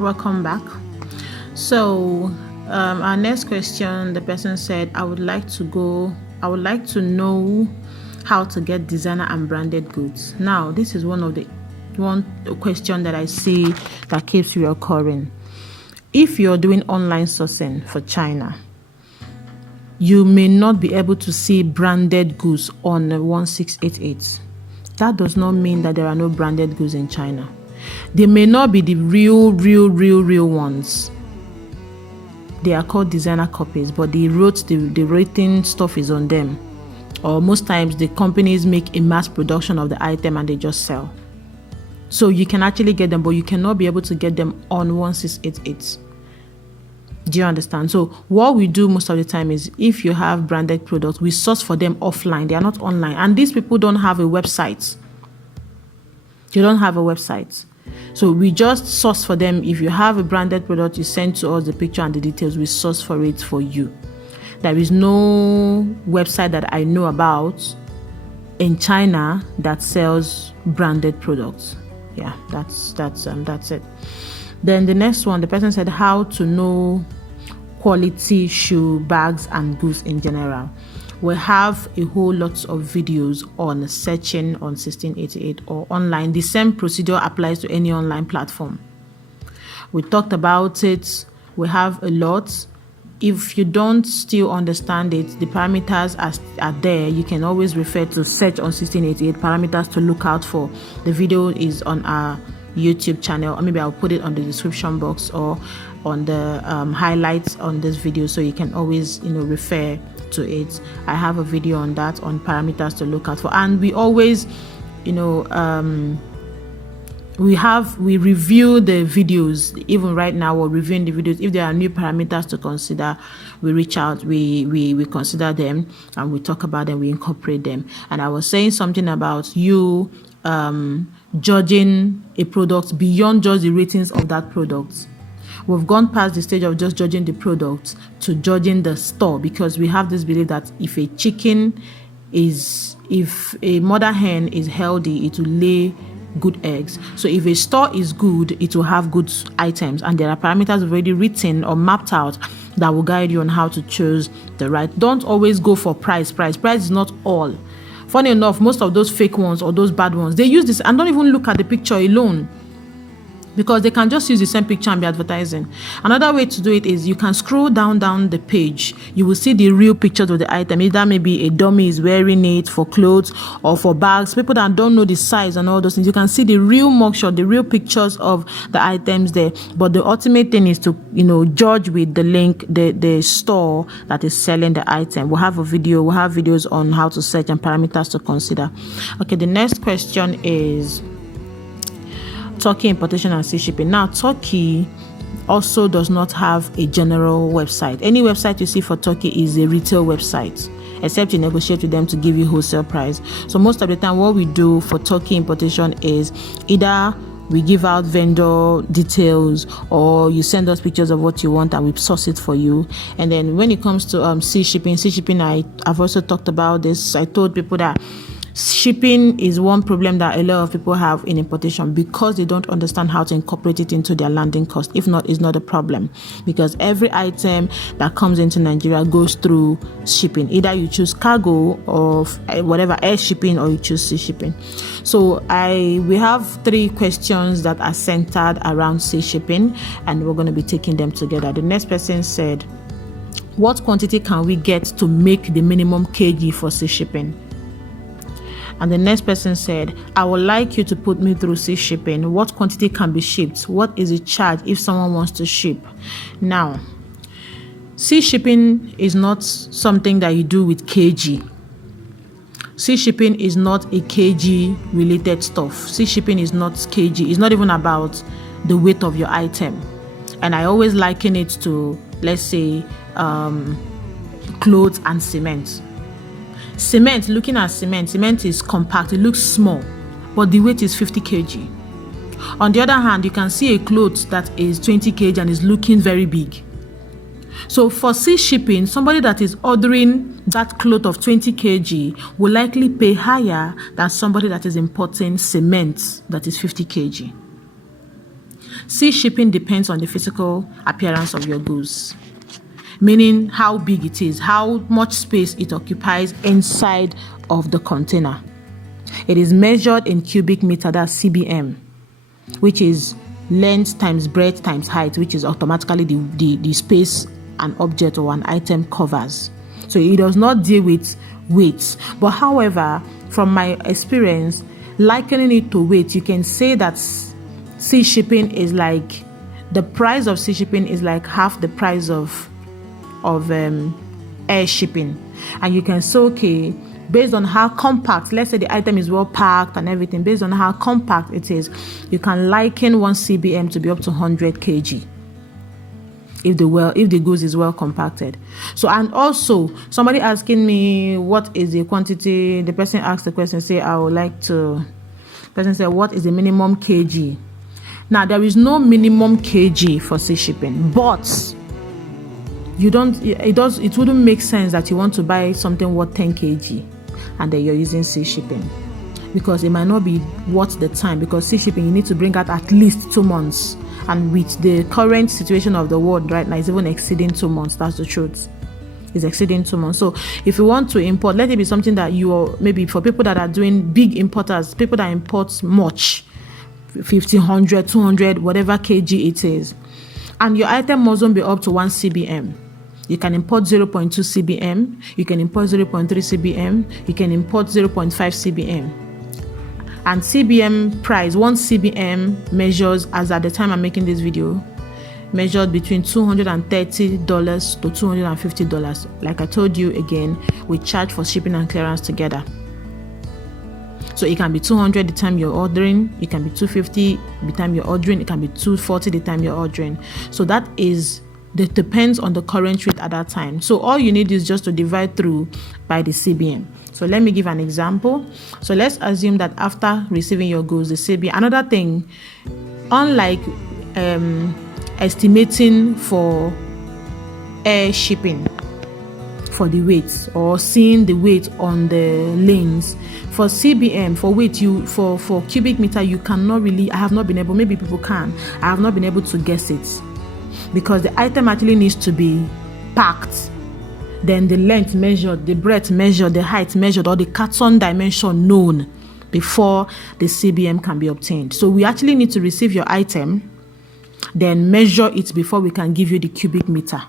Welcome back. So our next question, the person said, I would like to know how to get designer and branded goods. Now, this is one question that I see that keeps reoccurring. If you're doing online sourcing for China, you may not be able to see branded goods on 1688. That does not mean that there are no branded goods in China. They may not be the real ones. They are called designer copies, but the rating stuff is on them. Or most times the companies make a mass production of the item and they just sell. So you can actually get them, but you cannot be able to get them on 1688. Do you understand? So what we do most of the time is, if you have branded products, we source for them offline. They are not online. And these people don't have a website. They don't have a website. So we just source for them. If you have a branded product, you send to us the picture and the details. We source for it for you. There is no website that I know about in China that sells branded products. Yeah, that's it. Then the next one, the person said, how to know quality shoe, bags, and goods in general. We have a whole lot of videos on searching on 1688 or online. The same procedure applies to any online platform. We talked about it. We have a lot. If you don't still understand it, the parameters are there. You can always refer to search on 1688 parameters to look out for. The video is on our YouTube channel, or maybe I'll put it on the description box or on the highlights on this video, so you can always refer to it. I have a video on that, on parameters to look out for. And we always we review the videos. Even right now we're reviewing the videos. If there are new parameters to consider, we reach out, we consider them, and we talk about them, we incorporate them. And I was saying something about you judging a product beyond just the ratings of that product. We've gone past the stage of just judging the product to judging the store, because we have this belief that if a mother hen is healthy, it will lay good eggs. So if a store is good, it will have good items, and there are parameters already written or mapped out that will guide you on how to choose the right. Don't always go for price. Price is not all. Funny enough, most of those fake ones or those bad ones, they use this and don't even look at the picture alone, because they can just use the same picture and be advertising. Another way to do it is, you can scroll down the page. You will see the real pictures of the item. Either maybe a dummy is wearing it for clothes or for bags. People that don't know the size and all those things, you can see the real mugshot, the real pictures of the items there. But the ultimate thing is to judge with the link, the store that is selling the item. We'll have videos on how to search and parameters to consider. Okay, the next question is Turkey importation and sea shipping. Now, Turkey also does not have a general website. Any website you see for Turkey is a retail website, except you negotiate with them to give you wholesale price. So most of the time, what we do for Turkey importation is either we give out vendor details, or you send us pictures of what you want and we source it for you. And then when it comes to sea shipping, I've also talked about this. I told people that shipping is one problem that a lot of people have in importation, because they don't understand how to incorporate it into their landing cost. If not, it's not a problem, because every item that comes into Nigeria goes through shipping. Either you choose cargo or whatever, air shipping, or you choose sea shipping. So we have 3 questions that are centered around sea shipping, and we're going to be taking them together. The next person said, what quantity can we get to make the minimum kg for sea shipping? And the next person said, I would like you to put me through sea shipping. What quantity can be shipped? What is the charge if someone wants to ship? Now, sea shipping is not something that you do with kg. Sea shipping is not a kg related stuff. Sea shipping is not kg. It's not even about the weight of your item. And I always liken it to, let's say, clothes and cement. Looking at cement is compact, it looks small, but the weight is 50 kg. On the other hand, you can see a cloth that is 20 kg and is looking very big. So for sea shipping, somebody that is ordering that cloth of 20 kg will likely pay higher than somebody that is importing cement that is 50 kg. Sea shipping depends on the physical appearance of your goods, meaning how big it is, how much space it occupies inside of the container. It is measured in cubic meter, that's CBM, which is length times breadth times height, which is automatically the space an object or an item covers. So it does not deal with weights. But however, from my experience, likening it to weight, you can say that sea shipping is like, the price of sea shipping is like half the price of air shipping. And you can say, okay, based on how compact, let's say the item is well packed and everything, based on how compact it is, you can liken 1 CBM to be up to 100 kg if the goods is well compacted. So, and also somebody asking me what is the quantity, the person asked the question, say I would like to, the person said what is the minimum kg. Now there is no minimum kg for sea shipping, but it wouldn't make sense that you want to buy something worth 10 kg and then you're using sea shipping, because it might not be worth the time, because sea shipping you need to bring out at least 2 months, and with the current situation of the world right now, it's even exceeding 2 months. That's the truth. It's exceeding 2 months. So if you want to import, let it be something that you are, maybe for people that are doing big importers, people that import much, 1,500, 200, whatever kg it is, and your item mustn't be up to 1 CBM. You can import 0.2 CBM, you can import 0.3 CBM, you can import 0.5 CBM. And CBM price, 1 CBM measures, as at the time I'm making this video, measured between $230 to $250. Like I told you again, we charge for shipping and clearance together. So it can be 200 the time you're ordering, it can be 250 the time you're ordering, it can be 240 the time you're ordering. So that depends on the current rate at that time. So all you need is just to divide through by the CBM. So let me give an example. So let's assume that after receiving your goods, the CBM, another thing, unlike estimating for air shipping for the weight or seeing the weight on the lanes, for CBM, for weight, for cubic meter, you cannot really, I have not been able, maybe people can, I have not been able to guess it, because the item actually needs to be packed, then the length measured, the breadth measured, the height measured, or the carton dimension known before the CBM can be obtained. So we actually need to receive your item, then measure it before we can give you the cubic meter.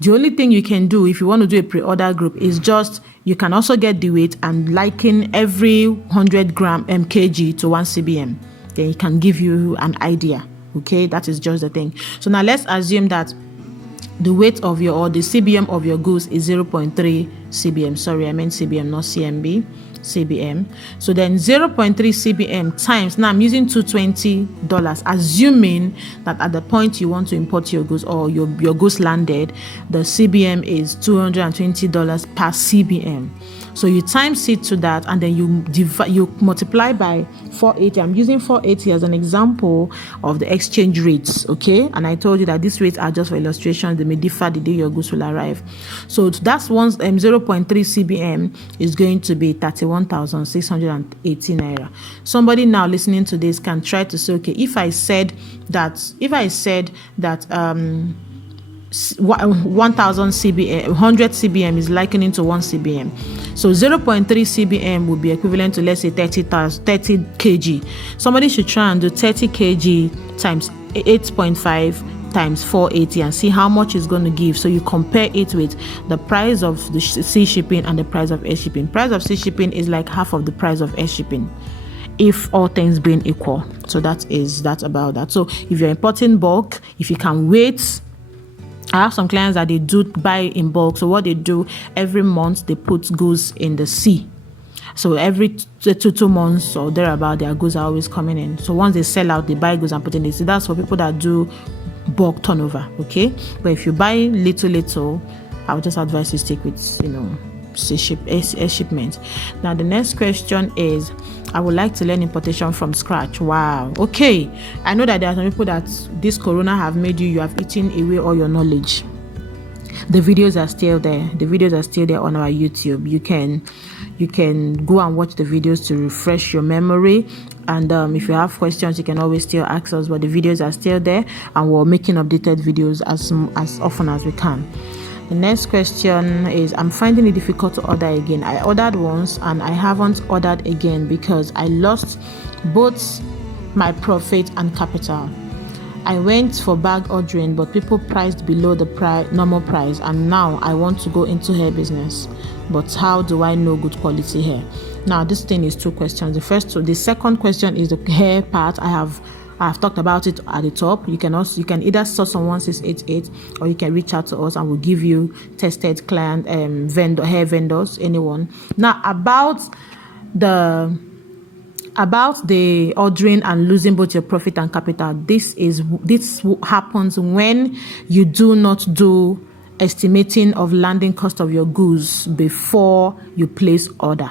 The only thing you can do if you want to do a pre-order group is just, you can also get the weight and liken every 100 gram kg to 1 CBM. Then it can give you an idea. Okay, that is just the thing. So now let's assume that the weight of your, or the CBM of your goods is 0.3 CBM. Sorry, I meant CBM, not CMB. CBM. So then 0.3 CBM times, now I'm using $220, assuming that at the point you want to import your goods or your goods landed, the CBM is $220 per CBM. So you times it to that, and then you multiply by 480. I'm using 480 as an example of the exchange rates, okay? And I told you that these rates are just for illustration. They may differ the day your goods will arrive. So that's 0.3 CBM is going to be 31,680 naira. Somebody now listening to this can try to say, okay, if I said that 1,000 CBM, 100 CBM is likening to 1 CBM. So 0.3 CBM would be equivalent to, let's say, 30 kg. Somebody should try and do 30 kg times 8.5 times 480 and see how much it's going to give. So you compare it with the price of the sea shipping and the price of air shipping. Price of sea shipping is like half of the price of air shipping, if all things being equal. So that's about that. So if you're importing bulk, if you can wait, I have some clients that they do buy in bulk. So what they do, every month they put goods in the sea. So every 2 months or thereabout, their goods are always coming in. So once they sell out, they buy goods and put in the sea. That's for people that do bulk turnover, okay? But if you buy little, I would just advise you stick with, air shipment. Now the next question is, I would like to learn importation from scratch. Wow. Okay. I know that there are some people that this corona have made you have eaten away all your knowledge. The videos are still there. The videos are still there on our YouTube. You can go and watch the videos to refresh your memory. And if you have questions, you can always still ask us. But the videos are still there, and we're making updated videos as often as we can. The next question is, I'm finding it difficult to order again. I ordered once and I haven't ordered again because I lost both my profit and capital. I went for bag ordering, but people priced below the normal price, and now I want to go into hair business. But how do I know good quality hair? Now, this thing is two questions. The second question is the hair part. I have talked about it at the top. You can either source on 1688, or you can reach out to us and we'll give you tested client hair vendors, anyone. Now, about the ordering and losing both your profit and capital, this happens when you do not do estimating of landing cost of your goods before you place order.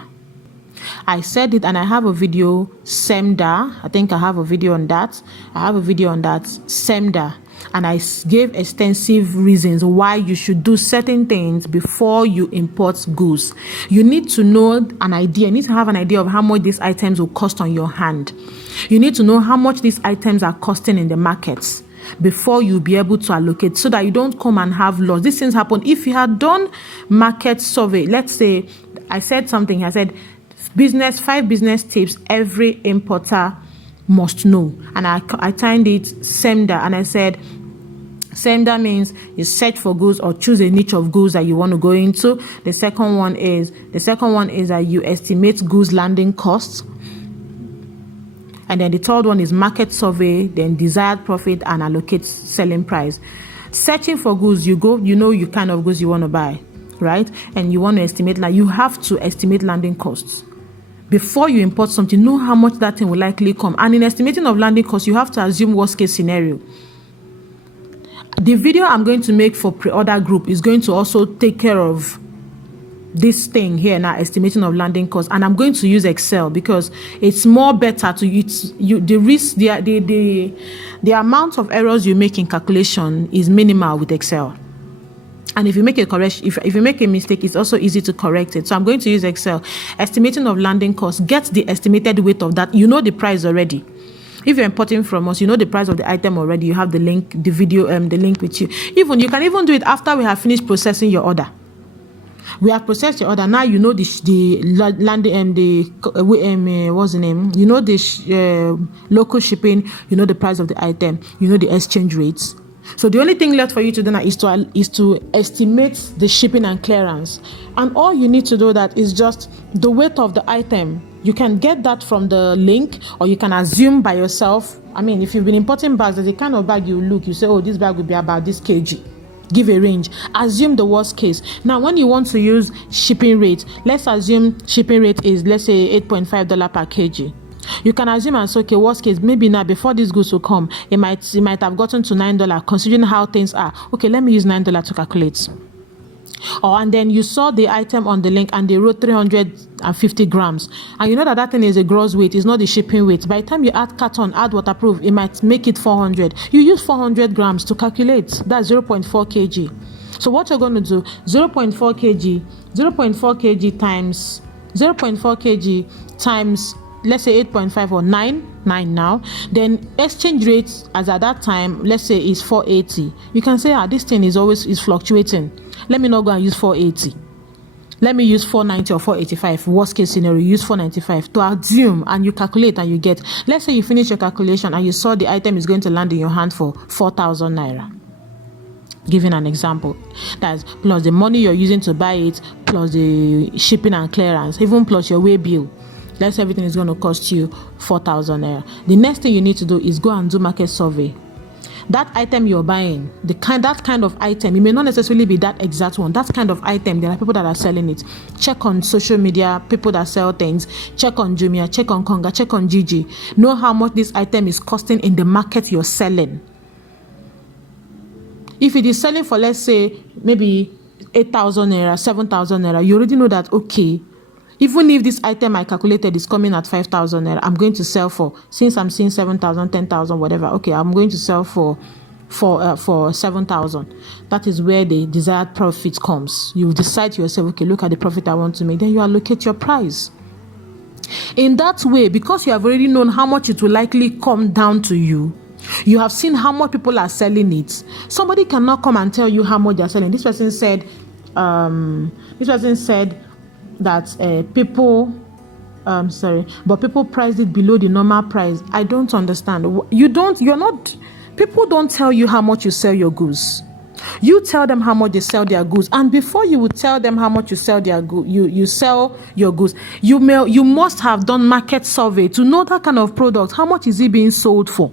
I said it, and I have a video, SEMDA. I think I have a video on that. SEMDA. And I gave extensive reasons why you should do certain things before you import goods. You need to know an idea. You need to have an idea of how much these items will cost on your hand. You need to know how much these items are costing in the markets before you be able to allocate, so that you don't come and have loss. These things happen. If you had done market survey, let's say I said something, I said 5 business tips every importer must know, and I timed it SEMDA, and I said SEMDA means you search for goods or choose a niche of goods that you want to go into. The second one is that you estimate goods landing costs, and then the third one is market survey, then desired profit, and allocate selling price. Searching for goods, you know you kind of goods you want to buy, right? And you want to estimate, like, you have to estimate landing costs before you import something. Know how much that thing will likely come, and in estimating of landing costs, you have to assume worst case scenario. The video I'm going to make for pre-order group is going to also take care of this thing here now, estimating of landing costs, and I'm going to use Excel because it's more better to use the risk, the amount of errors you make in calculation is minimal with Excel. And if you make a correction, if you make a mistake, it's also easy to correct it. So I'm going to use Excel. Estimating of landing costs. Get the estimated weight of that. You know the price already. If you're importing from us, you know the price of the item already. You have the link, the video, the link with you. You can even do it after we have finished processing your order. We have processed your order. Now you know the landing what's the name? You know the local shipping. You know the price of the item. You know the exchange rates. So the only thing left for you to do now is to estimate the shipping and clearance. And all you need to do that is just the weight of the item. You can get that from the link, or you can assume by yourself. I mean, if you've been importing bags, there's a kind of bag you say, oh, this bag will be about this kg. Give a range. Assume the worst case. Now, when you want to use shipping rate, let's assume shipping rate is, let's say, $8.5 per kg. You can assume and say, okay, worst case, maybe now before these goods will come, it might have gotten to $9, considering how things are. Okay, let me use $9 to calculate. And then you saw the item on the link and they wrote 350 grams. And you know that thing is a gross weight, it's not the shipping weight. By the time you add carton, add waterproof, it might make it 400. You use 400 grams to calculate. That's 0.4 kg. So what you're going to do, 0.4 kg times, let's say 8.5 or 9 now, then exchange rate as at that time, let's say is 480. You can say, this thing is fluctuating. Let me not go and use 480. Let me use 490 or 485. Worst case scenario, use 495 to assume, and you calculate and you get. Let's say you finish your calculation and you saw the item is going to land in your hand for 4,000 naira. Giving an example, that's plus the money you're using to buy it, plus the shipping and clearance, even plus your way bill. Let's say everything is going to cost you 4,000 naira. The next thing you need to do is go and do market survey. That item you're buying, that kind of item, it may not necessarily be that exact one. That kind of item, there are people that are selling it. Check on social media, people that sell things. Check on Jumia, check on Konga, check on Gigi. Know how much this item is costing in the market you're selling. If it is selling for, let's say, maybe 8,000 naira, 7,000 naira, you already know that, okay, even if this item I calculated is coming at 5,000 naira, I'm going to sell for, since I'm seeing 7,000, 10,000, whatever, okay, I'm going to sell for for 7,000. That is where the desired profit comes. You decide to yourself, okay, look at the profit I want to make. Then you allocate your price. In that way, because you have already known how much it will likely come down to you, you have seen how much people are selling it. Somebody cannot come and tell you how much they're selling. This person said that people priced it below the normal price. I don't understand. People don't tell you how much you sell your goods. You tell them how much they sell their goods, and before you would tell them how much you sell their goods, you sell your goods. You must have done market survey to know that kind of product. How much is it being sold for?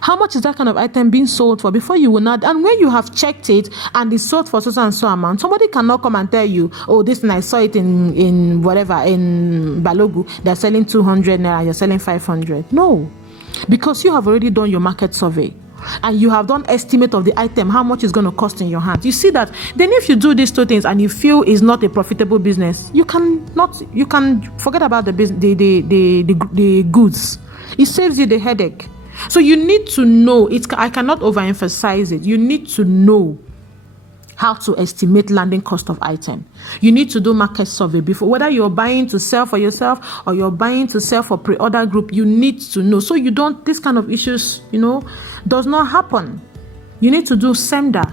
How much is that kind of item being sold for before you will not? And when you have checked it and it's sold for so and so amount, somebody cannot come and tell you, oh, this thing I saw it in whatever, in Balogu, they're selling 200 naira, you're selling 500. No, because you have already done your market survey and you have done estimate of the item, how much it's going to cost in your hand. You see that? Then if you do these two things and you feel it's not a profitable business, you can forget about the goods. It saves you the headache. So you need to know, I cannot overemphasize it. You need to know how to estimate landing cost of item. You need to do market survey before, whether you're buying to sell for yourself or you're buying to sell for pre-order group, you need to know. So you don't, this kind of issues, does not happen. You need to do SEMDA.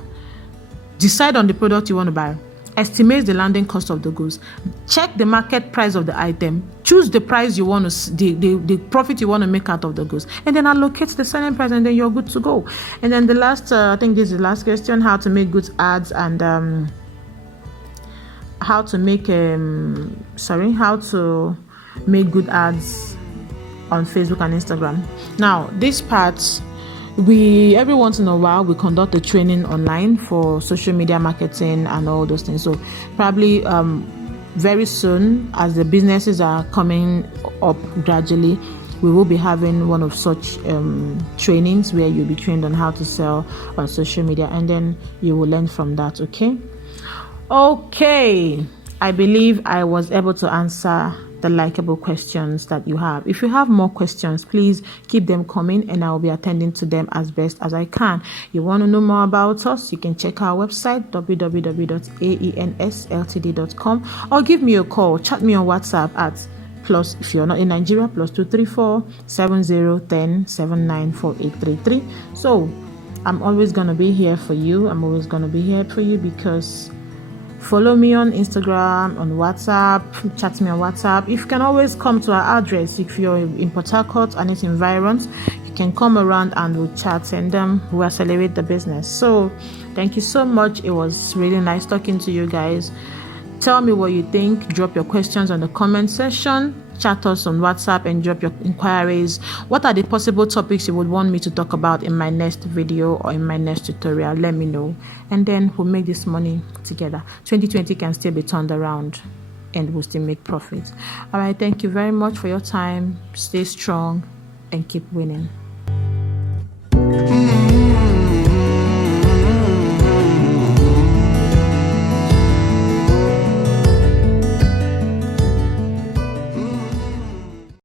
Decide on the product you want to buy. Estimate the landing cost of the goods. Check the market price of the item. Choose the price you want to, the profit you want to make out of the goods, and then allocate the selling price, and then you're good to go. And then the last, I think this is the last question: how to make goods ads and how to make good ads on Facebook and Instagram. Now, this part, every once in a while we conduct a training online for social media marketing and all those things. So probably very soon, as the businesses are coming up gradually, we will be having one of such trainings where you'll be trained on how to sell on social media, and then you will learn from that. Okay, I believe I was able to answer the likable questions that you have. If you have more questions, please keep them coming and I will be attending to them as best as I can. You want to know more about us, you can check our website www.aensltd.com or give me a call, chat me on WhatsApp at plus, if you're not in Nigeria, +234 7010 794833. So I'm always going to be here for you. Because follow me on Instagram, on WhatsApp, chat me on WhatsApp. You can always come to our address. If you're in Port Harcourt and its environs, you can come around and we'll chat and we'll accelerate the business. So thank you so much. It was really nice talking to you guys. Tell me what you think. Drop your questions on the comment section. Chat us on WhatsApp and drop your inquiries. What are the possible topics you would want me to talk about in my next video or in my next tutorial? Let me know. And then we'll make this money together. 2020 can still be turned around and we'll still make profits. All right. Thank you very much for your time. Stay strong and keep winning.